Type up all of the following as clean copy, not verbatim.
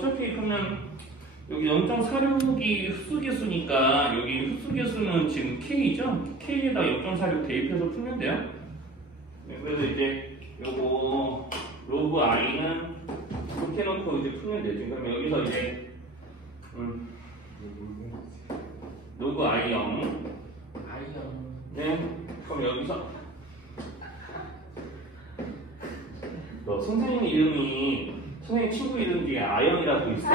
어차피 그러면 여기 0.46이 흡수계 수니까 여기 흡수계 수는 지금 K죠? K에다 0.46 대입해서 풀면 돼요. 네, 그래서 이제 요거 로그 I는 이렇게 놓고 이제 풀면 되지. 그럼 여기서 이제 로그 I0 네, 그럼 여기서 선생님 이름이 선생님 친구 이름 중에 아영이라고 있어.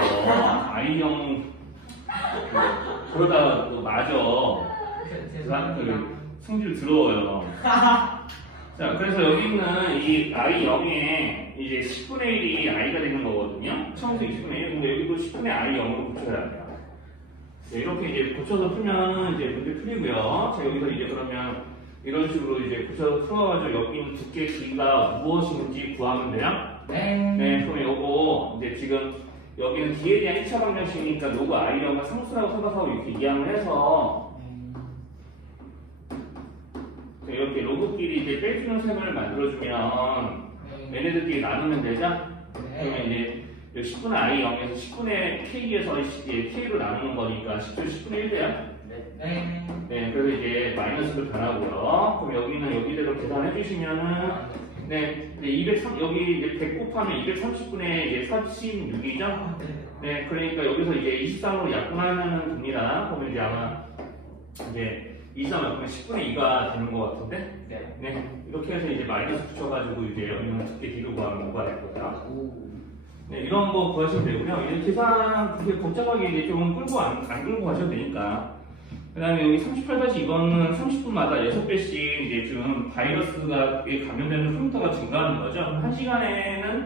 아이영 그러다가 또 맞아. 그 성질 더러워요. 자, 그래서 여기 있는 이 I0에 이제 10분의 1이 I가 되는 거거든요. 처음부터 20분의 1. 근데 여기도 10분의 I0으로 고쳐야 돼요. 네, 이렇게 이제 고쳐서 풀면 이제 문제 풀리고요. 자, 여기서 이제 그러면 이런 식으로 이제 고쳐서 풀어가지고 여기 있는 두께 길이가 무엇인지 구하면 돼요. 네, 그럼 요거 이제 지금 여기는 D에 대한 1차 방정식이니까 로그 I0을 상수라고 생각하고 이렇게 이항을 해서 이렇게 로그끼리 이제 빼주는 셈을 만들어주면 얘네들끼리 나누면 되죠? 그러면 이제 10분의 I0에서 10분의 K에서 K로 나누는 거니까 10분의 1 돼요? 네, 그래서 이제 마이너스로 변하고요. 그럼 여기는 여기대로 계산해 주시면은 네, 203 여기 이제 100 곱하면 230분의 이제 36이죠? 네, 그러니까 여기서 이제 23으로 약분하면 됩니다. 그러면 이제 아마 이제 23 약분하면 10분의 2가 되는 것 같은데? 네, 이렇게 해서 이제 마이너스 붙여가지고 이제 여기는 두께 뒤로 구하면 5가 될 거예요. 네, 이런 거 구하시면 되고요. 이제 계산 그렇게 복잡하게 이제 좀 끌고 안 끌고 가셔도 되니까. 그 다음에 여기 38-2번은 30분마다 6배씩 이제 지금 바이러스가 감염되는 컴퓨터가 증가하는 거죠. 1시간에는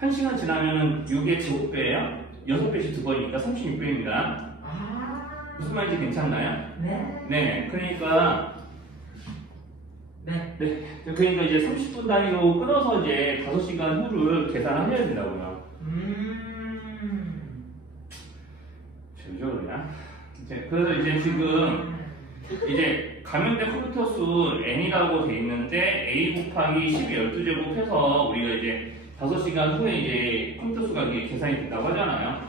1시간 지나면은 6의 제곱배예요. 6배씩 두 번이니까 36배입니다. 무슨 말인지 괜찮나요? 네. 그러니까 그러니까 이제 30분 단위로 끊어서 이제 5시간 후를 계산을 해야 된다고요. 왜 저러냐? 그래서 이제 지금 이제 감염된 컴퓨터 수 n이라고 돼 있는데 a 곱하기 12 12제곱 해서 우리가 이제 5시간 후에 이제 컴퓨터 수가 이게 계산이 된다고 하잖아요.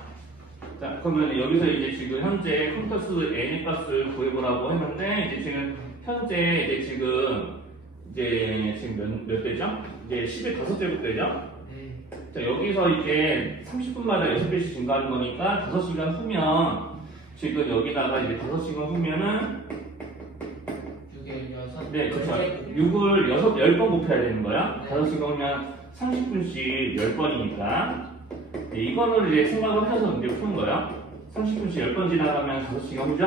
자, 그러면 여기서 이제 지금 현재 컴퓨터 수 n의 값을 구해보라고 했는데 이제 지금 현재 이제 지금 몇 대죠? 이제 10의 5제곱 되죠? 자, 여기서 이제 30분마다 6배씩 증가하는 거니까 5시간 후면 지금 여기다가 이제 5시간 후면은 6에 6 네, 그렇죠. 6을 10번 곱해야 되는 거야. 5시간 후면 30분씩 10번이니까 네, 이거를 이제 생각을 해서 이제 푸는 거예요. 30분씩 10번 지나가면 5시간 후죠?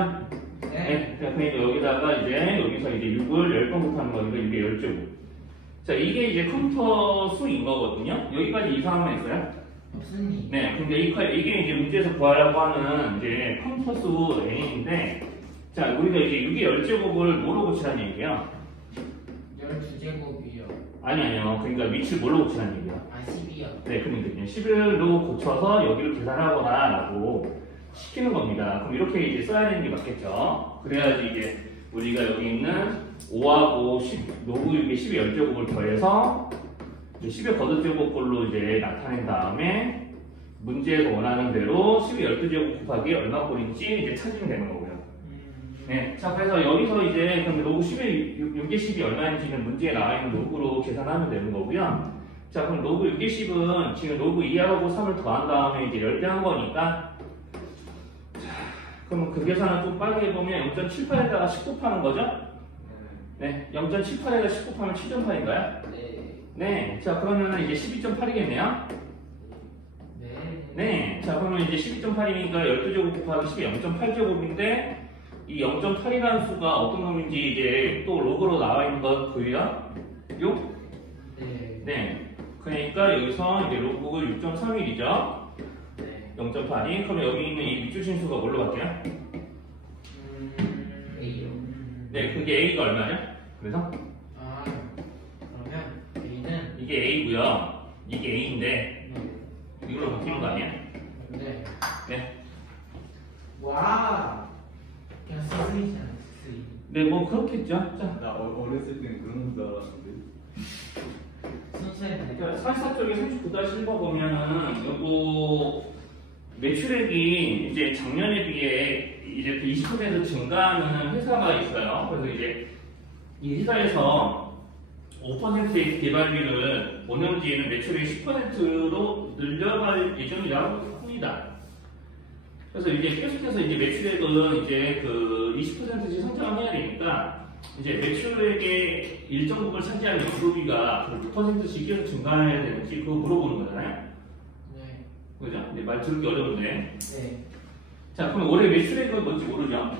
네. 그러니까 여기다가 이제 여기서 이제 6을 10번 곱하는 거니까 이게 10제곱. 자, 이게 이제 컴퓨터 수인 거거든요. 여기까지 이상한 있어요? 없으니. 네, 근데 이게 이제 문제에서 구하려고 하는 이제 컴퓨터 수 n인데, 자, 우리가 이제 6의 10제곱을 뭐로 고치라는 얘기예요? 12제곱이요. 아니요. 그러니까 위치를 뭘로 고치라는 얘기예요? 12요. 네, 그러니까 11로 고쳐서 여기를 계산하거나 라고 시키는 겁니다. 그럼 이렇게 이제 써야 되는 게 맞겠죠? 그래야지 이제 우리가 여기 있는 5하고 10, 로그 6의 10의 10제곱을 더해서 10의 거듭제곱꼴로 이제 나타낸 다음에 문제에서 원하는 대로 10의 12제곱 곱하기 얼마 꼴인지 이제 찾으면 되는 거고요. 네. 자, 그래서 여기서 이제 그럼 로그 10의 6의 10이 얼마인지는 문제에 나와 있는 로그로 계산하면 되는 거고요. 자, 그럼 로그 6의 10은 지금 로그 2하고 3을 더한 다음에 이제 열대한 거니까 자, 그럼 그 계산을 좀 빠르게 해보면 0.78에다가 10 곱하는 거죠? 네. 0.78에다가 10 곱하면 7.8인가요? 네. 자, 그러면은 이제 12.8이겠네요? 네. 자, 그러면 이제 12.8이니까 12제곱 곱하기 10이 0.8제곱인데 이 0.8이라는 수가 어떤 놈인지 이제 또 로그로 나와 있는 거 보여요? 요? 네. 그러니까 여기서 이제 로그가 6.31이죠? 0.8이. 그럼 여기 있는 이 밑줄 신수가 뭘로 갈게요? A요. 네. 그게 A가 얼마죠? 그래서? 그러면 A는 이게 A고요. 이게 A인데 이걸로 바뀌는 거 아니야? 네. 네. 와. 그냥 스승이잖아, 스승. 네, 뭐 그렇겠죠. 자, 나 어렸을 땐 그런 줄 알았는데. 10%. 44쪽에 39-1번 보면은 요거 매출액이 이제 작년에 비해 이제 20% 증가하는 회사가 있어요. 그래서 이제 이 회사에서 5%의 개발비를 5년 뒤에는 매출액 10%로 늘려갈 예정이라고 합니다. 그래서 이제 계속해서 이제 매출액은 이제 그 20%씩 성장을 해야 되니까 이제 매출액의 일정 부분을 차지하는 연구비가 6%씩 계속 증가해야 되는지 그거 물어보는 거잖아요. 네. 그죠? 이제 말 들기 어려운데. 네. 자, 그럼 올해 매출액은 뭔지 모르죠?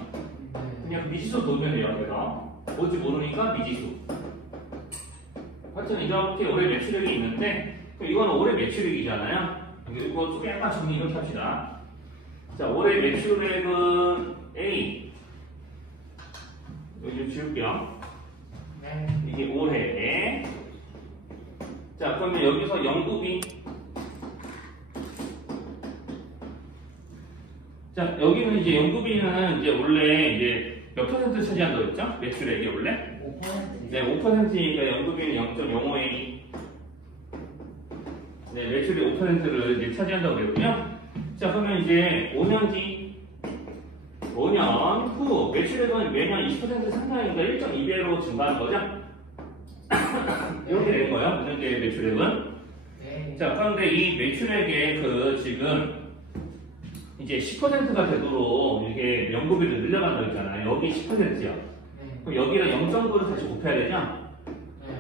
네. 그냥 미지수 놓으면 돼요. 그래서 뭔지 모르니까 미지수. 하여튼 이렇게 올해 매출액이 있는데 이거는 올해 매출액이잖아요. 이거 좀 약간 정리 이렇게 합시다. 자, 올해 매출액은 A. 여기 좀 지울게요. 네. 이게 올해. 자, 그러면 여기서 연구비. 자, 여기는 이제 연구비는 이제 원래 이제 몇 퍼센트 차지한다고 했죠? 매출액이 원래? 5%. 네, 5%니까 연구비는 0.05A. 네, 매출의 5%를 이제 차지한다고 그랬고요. 자, 그러면 이제 5년 뒤, 5년 후 매출액은 매년 20% 상승하니까 1.2배로 증가하는 거죠? 이렇게 되는 거예요. 5년 뒤의 매출액은. 네. 자, 그런데 이 매출액의 그 지금 이제 10%가 되도록 이게 연구비를 늘려간다고 했잖아요. 여기 10%요. 네. 그럼 여기를 0.9를 다시 곱해야 되죠? 네.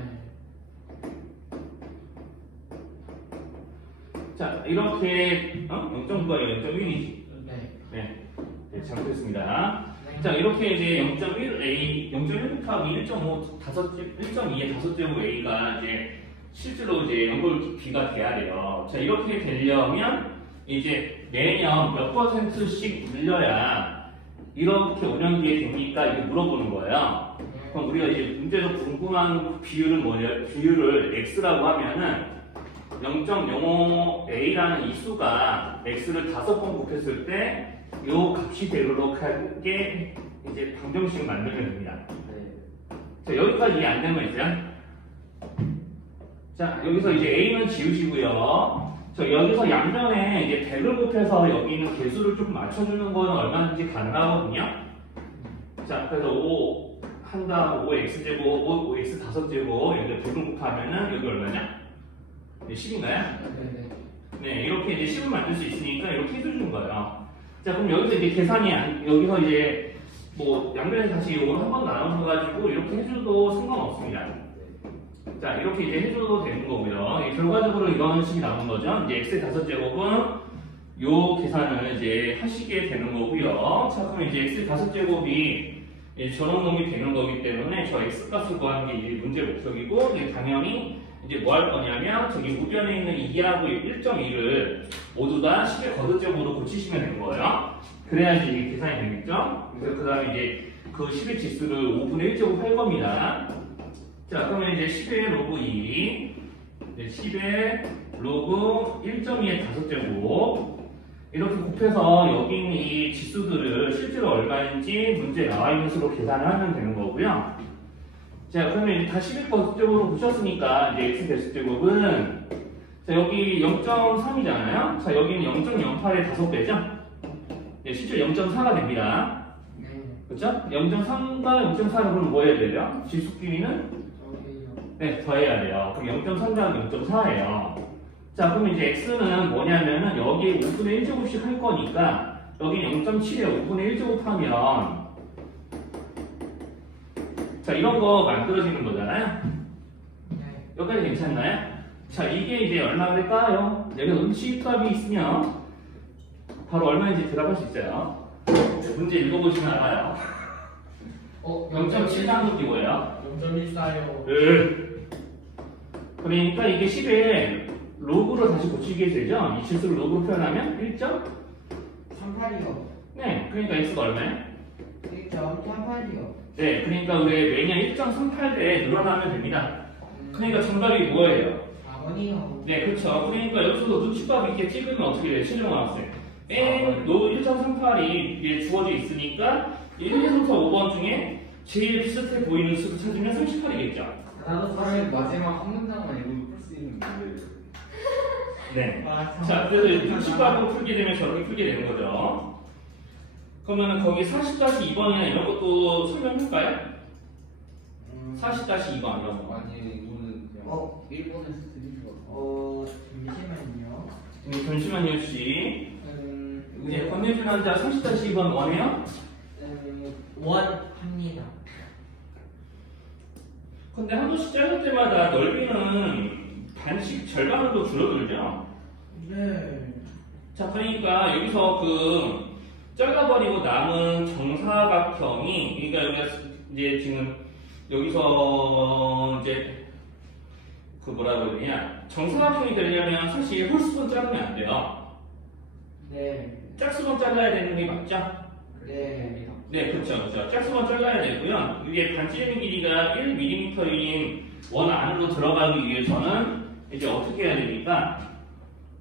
자, 이렇게 0.9가 0.1이지. 네. 네, 잘못했습니다. 네. 자, 이렇게 이제 0.1A, 0.1 곱하기 1.5, 1.2의 5제곱 A가 이제 실제로 이제 연구비가 돼야 돼요. 자, 이렇게 되려면 이제 매년 몇 %씩 늘려야 이렇게 5년 뒤에 됩니까? 이렇게 물어보는 거예요. 그럼 우리가 이제 문제에서 궁금한 비율은 뭐냐? 비율을 x라고 하면은 0.05a라는 이 수가 x를 5번 곱했을 때 이 값이 되도록 하게 이제 방정식을 만들면 됩니다. 자, 여기까지 이해 안 되면 있어요? 자, 여기서 이제 a는 지우시고요. 저 여기서 양면에 이제 100을 곱해서 여기 있는 개수를 좀 맞춰주는 건 얼마든지 가능하거든요. 자, 그래서 5 한다, 5x제곱, 5x 5제곱, 여기 100을 곱하면은 여기 얼마냐? 네, 10인가요? 네. 네, 이렇게 이제 10을 만들 수 있으니까 이렇게 해주는 거예요. 자, 그럼 여기서 이제 계산이, 여기서 이제 뭐 양면에 다시 이걸 한 번 나눠가지고 이렇게 해줘도 상관없습니다. 자, 이렇게 이제 해줘도 되는 거고요. 결과적으로 이런 식이 나오는 거죠. 이제 x의 5제곱은 요 계산을 이제 하시게 되는 거고요. 자, 그럼 이제 x의 5제곱이 저런 놈이 되는 거기 때문에 저 x 값을 구하는 게 이제 문제 목적이고, 이제 당연히 이제 뭐 할 거냐면 저기 우변에 있는 2하고 1.2를 모두 다 10의 거듭제곱으로 고치시면 되는 거예요. 그래야지 이게 계산이 되겠죠. 그래서 그 다음에 이제 그 10의 지수를 5분의 1제곱 할 겁니다. 자, 그러면 이제 10의 로그 2, 10의 로그 1.2의 5제곱 이렇게 곱해서 여기 있는 이 지수들을 실제로 얼마인지 문제에 나와 있는 수로 계산을 하면 되는 거고요. 자, 그러면 이제 다 11 거듭제곱으로 보셨으니까 이제 x 대수제곱은 자, 여기 0.3이잖아요. 자, 여기는 0.08의 5배죠? 네, 실제로 0.4가 됩니다. 네. 그렇죠? 0.3과 0.4를 그럼 뭐 해야 돼요? 지수끼리는 네, 더해야 돼요. 그럼 0.3과 0.4예요. 자, 그럼 이제 x는 뭐냐면은 여기에 5분의 1제곱씩 할 거니까 여기는 0.7에 5분의 1제곱 하면 자, 이런 거 만들어지는 거잖아요. 네. 여기까지 괜찮나요? 자, 이게 이제 얼마나 될까요? 내가 음식값이 있으면 바로 얼마인지 대답할 수 있어요. 문제 읽어보시면 알아요. 0.7 나누기 뭐예요? 0.14요. 그러니까 이게 10에 로그로 다시 고치게 되죠? 이 지수를 로그로 표현하면 38이요. 네, 그러니까 x가 얼마예요? 1.38이요. 네, 그러니까 우리 매년 1.38배 늘어나면 됩니다. 그러니까 정답이 뭐예요? 4번이요. 네, 그렇죠. 그러니까 여기서도 눈치밥 있게 찍으면 어떻게 돼요? 최종 학생. 1.38이 이게 주어져 있으니까 1, 2, 3, 4, 5번 중에 제일 비슷해 보이는 수를 찾으면 38이겠죠. 나도 사실 마지막 한 문장만 읽어도 풀 수 있는 문제예요. 네. 맞아. 자, 그래서 60과목 풀게 되면 저렇게 풀게 되는 거죠. 그러면 거기 40-2번이나 이런 것도 설명할까요? 40-2번 이런 거. 아니 이거는 그냥 일본에서 드린 거. 잠시만요. 잠시만요, 씨. 이제 권혜준 환자 30-2번 원해요? 원합니다. 근데 한 번씩 자를 때마다 넓이는 반씩 절반으로 줄어들죠? 네. 자, 그러니까 여기서 그 잘라버리고 남은 정사각형이, 그러니까 여기가 이제 지금 여기서 이제 그 뭐라고 그러냐, 정사각형이 되려면 사실 홀수건 자르면 안 돼요. 네. 짝수건 잘라야 되는 게 맞죠? 네. 네, 그렇죠, 그렇죠. 짝수건 잘라야 되고요. 이게 반지름 길이가 1mm인 원 안으로 들어가기 위해서는 이제 어떻게 해야 됩니까?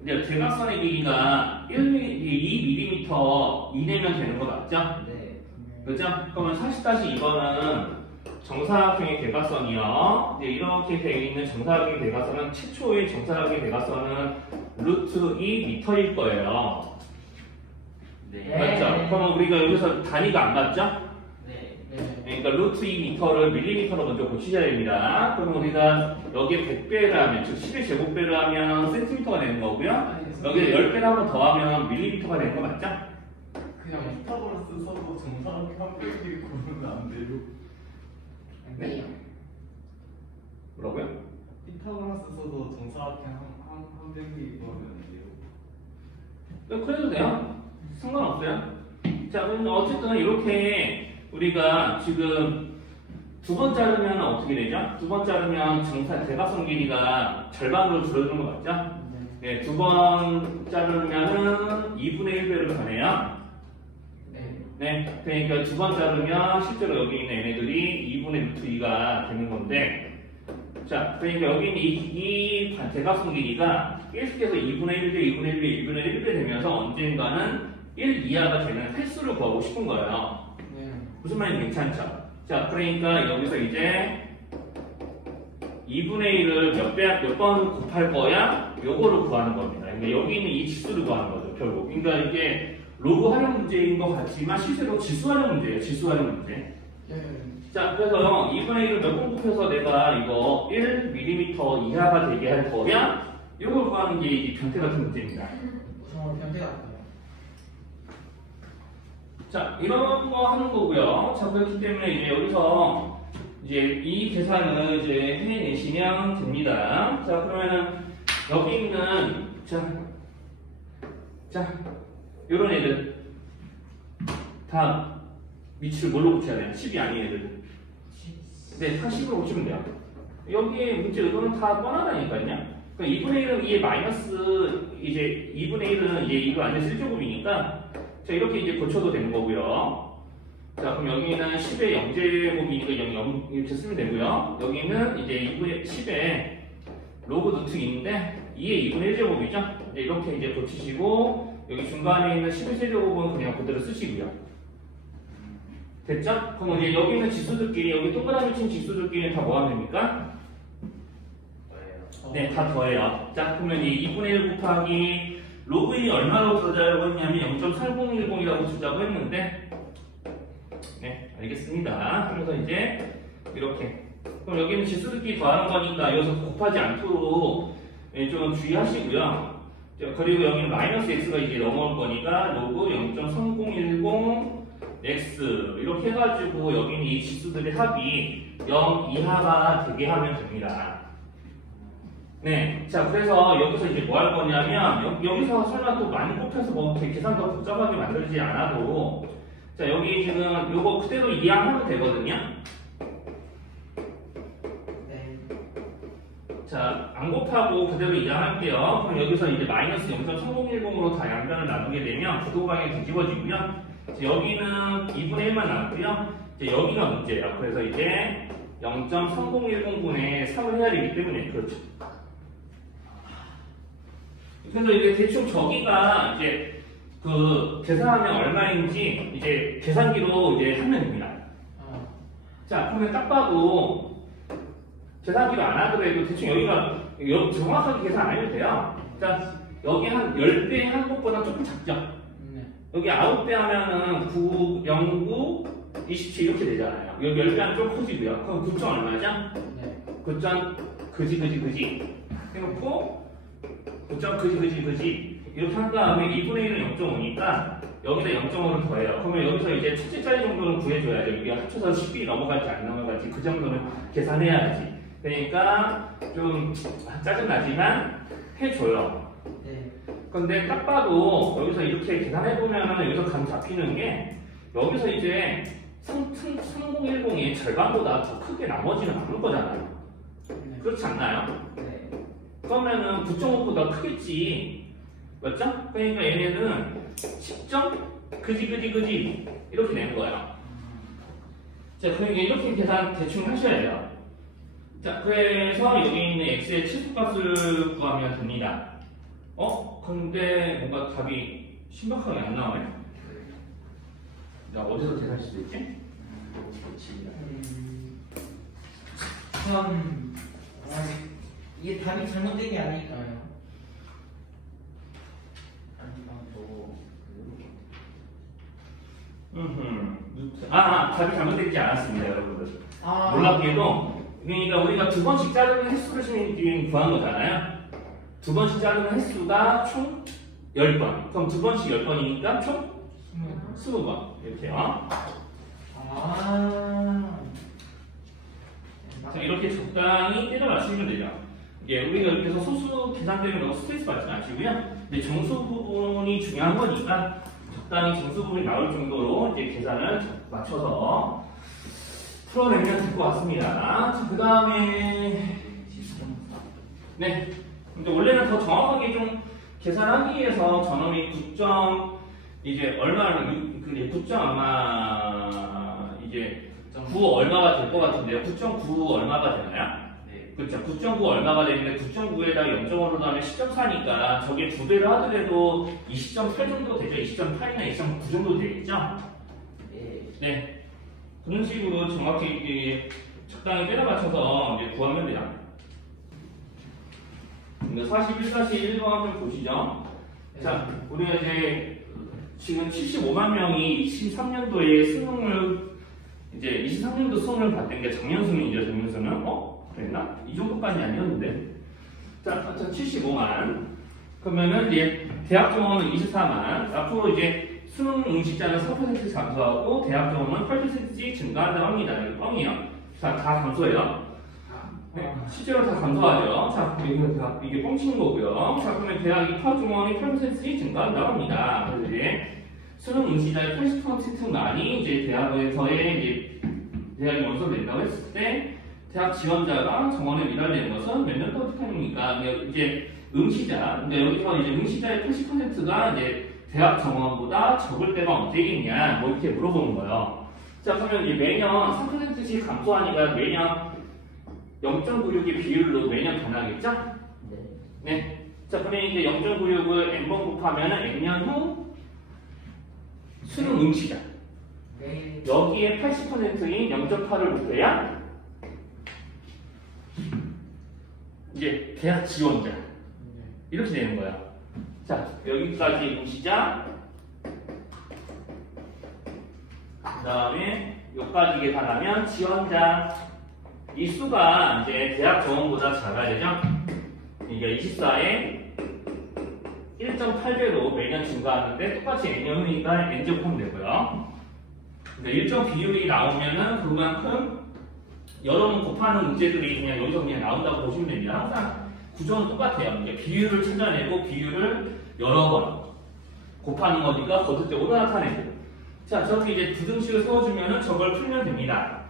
이제 대각선의 길이가 2mm 이내면 되는 거 맞죠? 네. 그죠? 그러면 40-2번은 정사각형의 대각선이요. 이제 이렇게 되어 있는 정사각형의 대각선은 최초의 정사각형의 대각선은 루트 2m일 거예요. 네. 맞죠? 그러면 우리가 여기서 단위가 안 맞죠? 네. 네. 그러니까 루트 2m를 밀리미터로 먼저 고치셔야 됩니다. 그럼 우리가 여기에 100배를 하면, 즉 10의 제곱배를 하면 센티미터가 되는 거고요. 여기에 10배를 한번 더하면 밀리미터가 되는 거 맞죠? 그냥 피타고라스 써도 정사각형 한 페이지 고르면 안 돼요? 네. 뭐라고요? 피타고라스 써도 정사각형 한 페이지 고르면 안 돼요? 그래도 돼요. 상관없어요. 자, 그럼 어쨌든 이렇게 우리가 지금 두 번 자르면 어떻게 되죠? 두 번 자르면 대각선 길이가 절반으로 줄어드는 거 맞죠? 네, 두 번 자르면은 2분의 1배로 가네요. 네. 네, 그러니까 두 번 자르면 실제로 여기 있는 얘네들이 2분의 루트 2가 되는 건데, 자, 그러니까 여기 있는 이 대각선 길이가 계속해서 2분의 1배, 2분의 1배, 2분의 1배 되면서 언젠가는 1 이하가 되는 횟수를 구하고 싶은 거예요. 네. 무슨 말인지 괜찮죠? 자, 그러니까 여기서 이제 2분의 1을 몇 번 곱할 거야? 요거를 구하는 겁니다. 그러니까 여기 있는 이 지수를 구하는 거죠, 결국. 그러니까 이게 로그 활용 문제인 것 같지만 실제로 지수 활용 문제예요, 지수 활용 문제. 네. 자, 그래서 2분의 1을 몇 번 곱해서 내가 이거 1mm 이하가 되게 할 거야? 이걸 구하는 게 이 변태 같은 문제입니다. 무슨 변태 같아요. 자, 이런 거 하는 거고요. 자, 그렇기 때문에 이제 여기서 이제 이 계산을 이제 해내시면 됩니다. 자, 그러면은 여기 있는 요런 애들 다 위치를 뭘로 붙여야 돼요? 10이 아닌 애들. 네, 다 10으로 붙이면 돼요. 여기에 문제 의도는 다 뻔하다니까요. 그러니까 2분의 1은 이게 마이너스, 이제 2분의 1은 이제 이거 완전 1제곱이니까 자, 이렇게 이제 고쳐도 되는 거고요. 자, 그럼 여기는 10의 0제곱이니까 0 이렇게 쓰면 되고요. 여기는 이제 2분의 10의 로그 루트 2인데 2의 2분의 1제곱이죠. 이렇게 이제 고치시고 여기 중간에 있는 11 세제곱은 그냥 그대로 쓰시고요. 됐죠? 그럼 이제 여기 있는 지수들끼리, 여기 동그라미 친 지수들끼리는 다 뭐 하면 됩니까? 네, 다 더해요. 자, 그러면 이 2분의 1 곱하기 로그 2이 얼마로 주자고 했냐면 0.3010이라고 주자고 했는데, 네, 알겠습니다. 그래서 이제 이렇게. 그럼 여기는 지수들끼리 더하는 거니까 여기서 곱하지 않도록 좀 주의하시고요. 그리고 여기는 마이너스 x가 이제 넘어올 거니까 로그 0.3010 x 이렇게 해가지고 여기는 이 지수들의 합이 0 이하가 되게 하면 됩니다. 네, 자 그래서 여기서 이제 뭐 할 거냐면 여기서 설마 또 많이 곱해서 뭐 이렇게 계산 더 복잡하게 만들지 않아도 자 여기 지금 요거 그대로 이항하면 되거든요. 네. 자, 안 곱하고 그대로 이항할게요. 그럼 여기서 이제 마이너스 0.3010으로 다 양변을 나누게 되면 부동방향이 뒤집어지고요. 자, 여기는 2분의 1만 남고요. 이제 여기가 문제예요. 그래서 이제 0.3010분의 3을 해야 되기 때문에 그렇죠. 그래서 이제 대충 저기가 이제 그 계산하면 얼마인지 이제 계산기로 이제 하면 됩니다. 자, 그러면 딱 봐도 계산기로 안 하더라도 대충 여기가 정확하게 계산 안 해도 돼요. 자, 여기 한 10배 한 것보다 조금 작죠? 네. 여기 9배 하면은 9, 0, 9, 27 이렇게 되잖아요. 여기 10배 하면 좀 커지고요. 그럼 9점 얼마죠? 네. 9점 그지 해놓고 9점 그지 이렇게 한 다음에 2분의 1은 0.5니까 여기다 0.5를 더해요. 그러면 여기서 이제 첫째 자리 정도는 구해줘야죠. 이게 합쳐서 10이 넘어갈지 안 넘어갈지 그 정도는 계산해야지. 그러니까 좀 짜증나지만 해줘요. 네. 근데 딱 봐도 여기서 이렇게 계산해보면 여기서 감 잡히는 게 여기서 이제 3010이 절반보다 더 크게 나머지는 않을 거잖아요. 네. 그렇지 않나요? 네. 그러면은 9.5보다 크겠지. 맞죠? 그러니까 얘네는 10점? 그지 이렇게 되는 거예요. 자, 그러니까 이렇게 계산 대충 하셔야 돼요. 자, 그래서 여기 있는 x의 최소값을 구하면 됩니다. 근데 뭔가 답이 심각하게 안 나오네? 야, 어디서 계산할 수도 있지? 참 이게 답이 잘못된 게 아닐까요? 답이 잘못되지 않았습니다, 여러분들. 아. 놀랍게도, 그러니까 우리가 2번씩 자르는 횟수를 지금 구한 거잖아요. 2번씩 자르는 횟수가 총 10번. 그럼 2번씩 10번이니까 총 20번. 이렇게요. 자, 이렇게 적당히 때려 맞추시면 되죠. 이게 우리가 이렇게 해서 소수 계산 때문에 너무 스트레스 받지 마시고요. 근데 정수 부분이 중요한 거니까 적당히 정수 부분이 나올 정도로 이제 계산을 맞춰서 풀어내면 될 것 같습니다. 자, 그 다음에 네, 근데 원래는 더 정확하게 좀 계산하기 위해서 저놈이 9점 이제 얼마를 9점 아마 이제 9 얼마가 될 것 같은데요. 9.9 얼마가 되나요? 네. 그렇죠. 9.9 얼마가 되는데 9.9에다가 0.5로 더하면 10.4니까 저게 2배를 하더라도 20.8 정도 되죠. 20.8이나 20.9 정도 되겠죠? 네. 그런 식으로 정확히 이제 적당히 때려 맞춰서 이제 구하면 돼요. 41-1번 한번 보시죠. 자, 우리가 이제 지금 75만 명이 23년도에 수능을 이제 23년도 수능을 봤던 게 작년 수능이죠. 작년 수능. 그랬나? 이 정도까지 아니었는데. 자, 75만. 그러면은 이제 대학 정원은 24만. 앞으로 이제 수능 응시자는 4% 감소하고 대학 정원은 8%씩 증가한다고 합니다. 이게 뻥이에요. 자, 다 감소해요. 네, 실제로 다 감소하죠. 자, 이게 뻥치는 거고요. 자, 그러면 대학 입학 정원이 8%씩 증가한다고 합니다. 그래서 이제 수능 응시자의 80%만이 이제 대학에서의 이제 대학에 원서된다고 했을 때 대학 지원자가 정원에 미달되는 것은 몇 년 동안 특한입니까? 이제 응시자, 근데 여기서 이제 응시자의 80%가 이제 대학 정원보다 적을 때가 언제겠냐, 뭐 이렇게 물어보는 거예요. 자, 그러면 이제 매년 3%씩 감소하니까 매년 0.96의 비율로 매년 변하겠죠? 네. 자, 그러면 이제 0.96을 n번 곱하면 n년 후 수능 응시자. 네. 여기에 80%인 0.8을 곱해야 이제 대학 지원자. 이렇게 되는 거야. 자, 여기까지 응시자. 그 다음에 여기까지 계산하면 지원자. 이 수가 이제 대학 정원보다 작아야 되죠? 그러니까 24에 1.8배로 매년 증가하는데 똑같이 n년 후니까 n제곱하면 되고요. 그러니까 일정 비율이 나오면은 그만큼 여러 번 곱하는 문제들이 그냥 여기서 그냥 나온다고 보시면 됩니다. 항상 구조는 똑같아요. 이제 비율을 찾아내고 비율을 여러 번 곱하는 거니까 거듭적으로 나타내고. 자, 저렇게 이제 두 등식을 세워주면은 저걸 풀면 됩니다.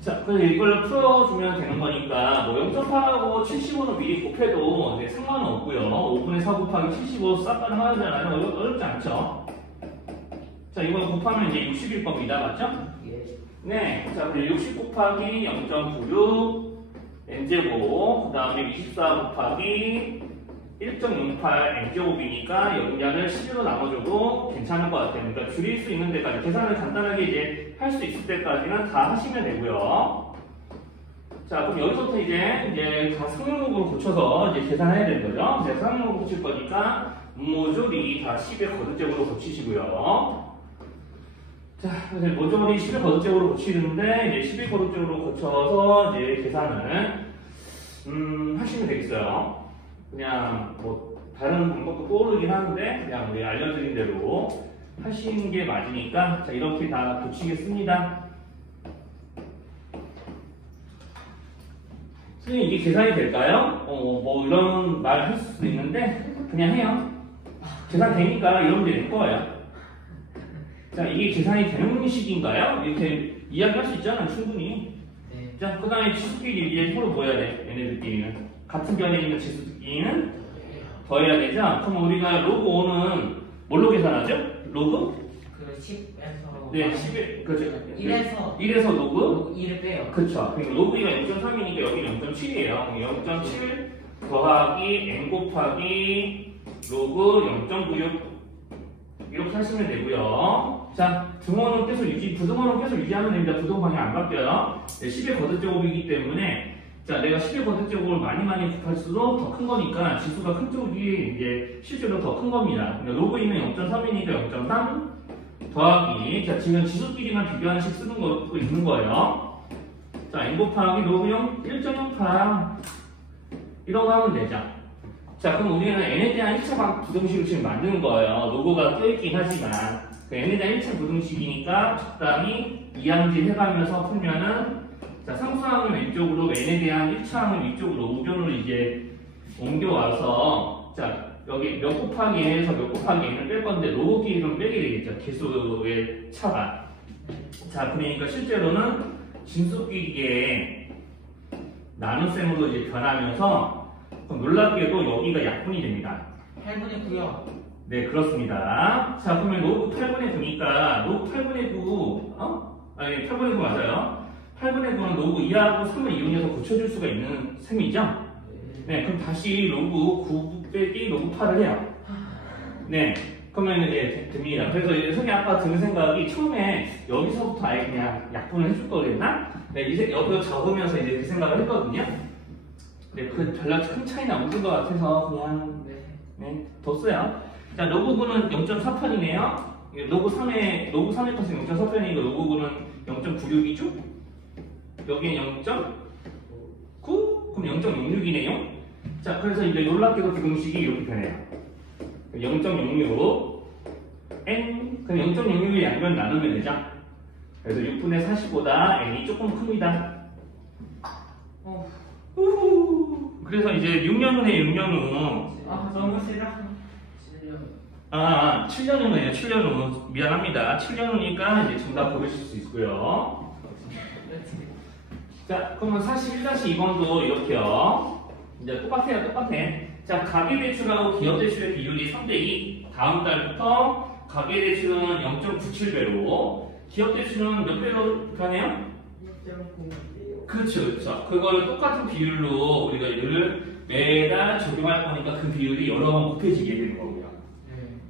자, 그래서 이걸 풀어주면 되는 거니까, 뭐 0.8하고 75는 미리 곱해도 상관은 없고요. 5분의 4 곱하기 75 싹 가능하잖아요. 어렵지 않죠? 자, 이거 곱하면 이제 60일 겁니다. 맞죠? 네. 자, 그럼 60 곱하기 0.96 n제곱, 그 다음에 24 곱하기 1.08 n제곱이니까 영양을 11로 나눠줘도 괜찮을 것 같아요. 그러니까 줄일 수 있는 데까지 계산을 간단하게 이제 할 수 있을 때까지는 다 하시면 되고요. 자, 그럼 여기서부터 이제 다 상용록으로 고쳐서 이제 계산해야 되는 거죠. 이제 상용록으로 고칠 거니까 모조리 다 10의 거듭제곱으로 고치시고요. 자, 그래서 모조리 10의 거듭제곱으로 고치는데 이제 10의 거듭제곱으로 고쳐서 이제 계산을 하시면 되겠어요. 그냥 뭐 다른 방법도 떠오르긴 하는데 그냥 우리 알려드린 대로 하시는 게 맞으니까 자 이렇게 다 고치겠습니다. 선생님 이게 계산이 될까요? 뭐 이런 말 할 수도 있는데 그냥 해요. 계산 되니까 여러분들이 될 거예요. 자 이게 계산이 되는 식인가요? 이렇게 이야기할 수 있잖아 충분히. 네. 자 그 다음에 지수끼리 이제 서로 뭐 해야 돼? 얘네들끼리는 같은 변에 있는 지수끼리는 더해야 되죠? 그럼 우리가 로그 5는 뭘로 계산하죠? 로그? 그 10에서 네 10에 그렇죠 1에서 로그 2를 빼요. 그쵸. 그러니까 로그 2가 0.3이니까 여기 0.7이에요. 0.7 더하기 n 곱하기 로그 0.96 이렇게 하시면 되고요. 자, 등호는 계속 부등호는 계속 유지하면 됩니다. 부등호 방향 안 바뀌어요. 네, 10의 거듭제곱이기 때문에 자, 내가 10의 거듭제곱을 많이 곱할수록 더 큰 거니까 지수가 큰 쪽이 이제 실제로 더 큰 겁니다. 그러니까 로그 2는 0.3이니까 0.3 더하기 자 지금 지수끼리만 비교하는 식 쓰는 것도 있는 거예요. 자 n 곱하기 로그 0 1.08 이런 거 하면 되죠. 자 그럼 우리는 n에 대한 1차 부등식을 지금 만드는 거예요. 로그가 껴있긴 하지만 그 n에 대한 1차 부등식이니까 적당히 이항질 해가면서 풀면은 자 상수항을 왼쪽으로 n에 대한 1차항을 위쪽으로 우변으로 이제 옮겨와서 자 여기 몇 곱하기 n에서 몇 곱하기 n을 뺄 건데 로그 길이를 빼게 되겠죠. 개수의 차가. 자, 그러니까 실제로는 진수기계 나눗셈으로 이제 변하면서 놀랍게도 여기가 약분이 됩니다. 8분의 9요. 네, 그렇습니다. 자, 그러면 로그 8분의 9니까 로그 8분의 9, 아니, 8분의 9 맞아요. 8분의 9는 로그 2하고 3을 이용해서 고쳐줄 수가 있는 셈이죠. 네, 그럼 다시 로그 9 빼기 로그 8을 해요. 네, 그러면 이제 됩니다. 그래서 선생님 아까 드는 생각이 처음에 여기서부터 아예 그냥 약분을 해줄 걸 그랬나? 네, 이제 여기서 적으면서 이제 그 생각을 했거든요. 네, 그 별로 큰 차이는 없는 것 같아서 그냥 네, 뒀어요. 자, 로그 9는 0.48이네요. 로그 3의 값은 0.48이니까 로그 9는 0.96이죠? 여기는 0.9? 그럼 0.66이네요. 자, 그래서 이제 놀랍게도 부등식이 이렇게 되네요. 0.66 n 그럼 0.66의 양변 나누면 되죠. 그래서 6분의 40보다 n이 조금 큽니다. 그래서 이제 6년 후에 6년 후 너무 싫어. 7년 후네요. 7년 후 미안합니다. 7년 후니까 이제 정답 고르실 수 있고요. 자, 그러면 41-2번도 이렇게요. 이제 똑같아요, 똑같아. 자, 가계대출하고 기업대출의 비율이 3대2. 다음 달부터 가계대출은 0.97배로, 기업대출은 몇 배로 변해요? 1.9배요. 그렇죠, 그렇죠. 그걸 똑같은 비율로 우리가 이를 매달 적용할 거니까 그 비율이 여러 번 곱해지게 되는 거고요.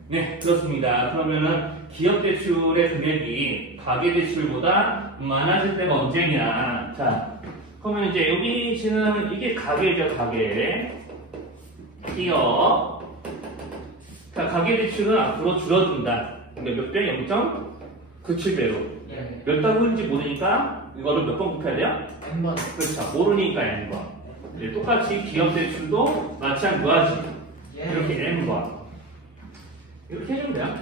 네, 그렇습니다. 그러면은 기업대출의 금액이 가계대출보다 많아질 때가 언제냐. 자, 그러면 이제 여기 지금 이게 가계죠, 가계. 기업. 자, 가계대출은 앞으로 줄어든다. 그러니까 몇 배? 0.97배로. 예. 몇 달 후인지 모르니까 이거를 몇 번 곱해야 돼요? N번. 그렇죠. 모르니까 N번. 네, 똑같이 기업대출도 마찬가지. 예. 이렇게 N번. 이렇게 해주면 돼요.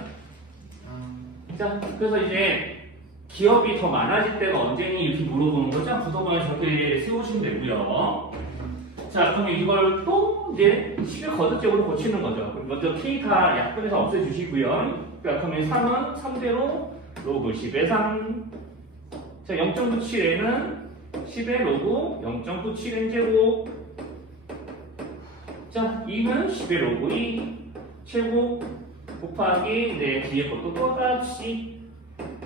자, 그래서 이제 기업이 더 많아질 때가 언제니 이렇게 물어보는 거죠. 부동산에 저렇게 세우시면 되고요. 자, 그럼 이걸 또 이제 10의 거듭적으로 고치는 거죠. 먼저 K 다 약분해서 없애주시고요. 그러면 3은 3대로 로그 10의 3. 자, 0.97에는 10의 로그 0.97n 제곱. 자, 2는 10의 로그 2 제곱 곱하기 네, 뒤에 것도 똑같이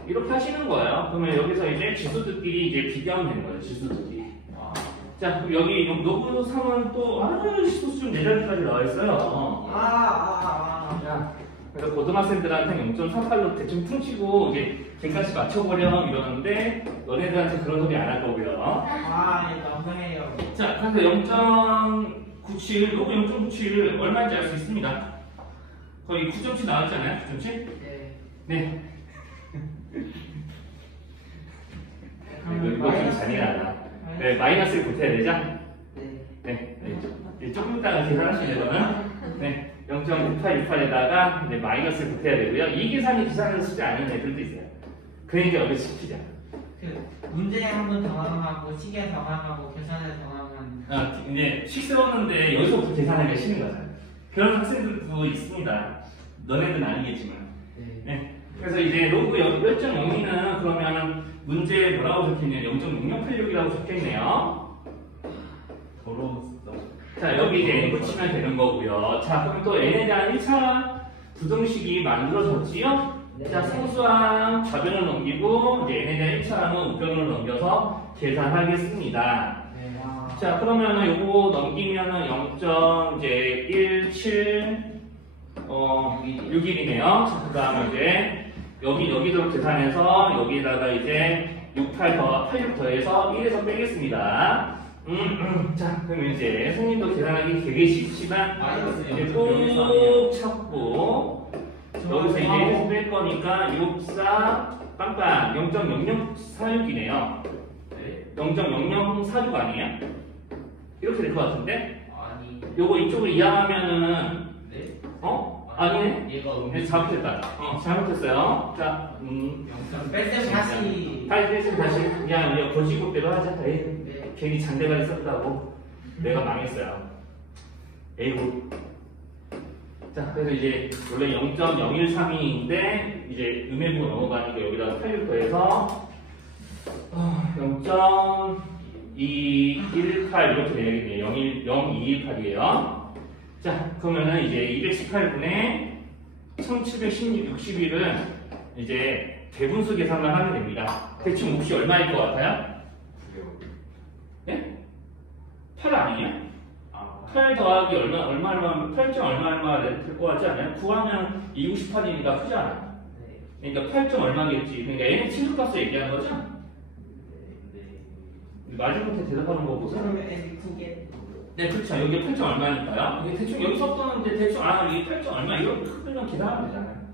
이렇게 하시는 거예요. 그러면 여기서 이제 지수들끼리 이제 비교하면 되는 거예요. 지수들끼리. 자, 그럼 여기 로그 3은 또 수준 4자리까지 나와 있어요. 자, 그래서 고등학생들한테 0.38로 대충 퉁치고 이제 갱값이 맞춰보렴 이러는데 너네들한테 그런 소리 안 할 거고요. 아, 예, 너무해요. 자, 그래서 0.97, 로그 0.97 얼마인지 알 수 있습니다. 거의 9.7 나왔잖아요, 9.7? 네. 네. 이거 좀 잔인하다. 네, 마이너스를 붙여야 되죠? 네. 네. 이제 조금 이따가 계산하시면 되거든. 네. 0.9868에다가 이제 마이너스를 붙여야 되고요. 이 계산이 계산을 쓰지 않은 애들도 있어요. 그러니까 여기 시키자. 그 문제 한번 정황하고 시계 정황하고 계산을 정황한. 아, 이제 식스러웠는데 여기서부터 계산하기가 싫은 거잖아요. 그런 학생들도 있습니다. 너네들은 아니겠지만. 네. 네. 그래서 이제 로그 0.02는 그러면 문제에 뭐라고 적혀있냐? 0.0086이라고 적혀있네요. 더러운 숫자. 자, 여기 이제 n 붙이면 되는 거고요. 자, 그럼 또 n에 대한 1차 부등식이 만들어졌지요? 자, 상수항 좌변을 넘기고 이제 n에 대한 1차항은 우변을 넘겨서 계산하겠습니다. 네. 와. 자, 그러면은 요거 넘기면은 0.1761이네요. 자, 그 다음에 이제 여기도 계산해서 여기다가 이제 86 더해서 1에서 빼겠습니다. 자, 그럼 이제 손님도 계산하기 되게 쉽지만 이제 꼭 찾고 여기서 이제 1에서 뺄 거니까 64 빵빵 0.0046이네요. 0.0046 아니에요? 이렇게 될 것 같은데? 아니. 요거 이쪽으로 이항하면은 네? 아니네? 얘가 잘못했다. 잘못했어요. 자, 뺄 때는 다시. 다시 그냥 우리가 고지국대로 하자. 에이, 네. 괜히 잔대가 있었다고 내가 망했어요. 에이구. 자, 그래서 이제 원래 0.0132인데 이제 음해부 넘어가니까 여기다가 86 더해서 0.218 이렇게 되겠네요. 0218이에요. 자, 그러면은 이제 218분의 1761은 이제 대분수 계산만 하면 됩니다. 대충 몫이 얼마일 것 같아요? 네? 8 아니에요? 8 더하기 얼마 8점 얼마 될 것 같지 않아요? 9하면 298이니까 크잖아. 그러니까 8점 얼마겠지. 그러니까 얘는 친수값을 얘기하는 거죠? 마지막에 대답하는 거 보세요. 그러면 N 두 개. 네, 그렇죠. 여기 8점 얼마니까요. 대충 여기서부터는 이제 대충 이게 8점 얼마 이렇게 크면 계산하면 되잖아요.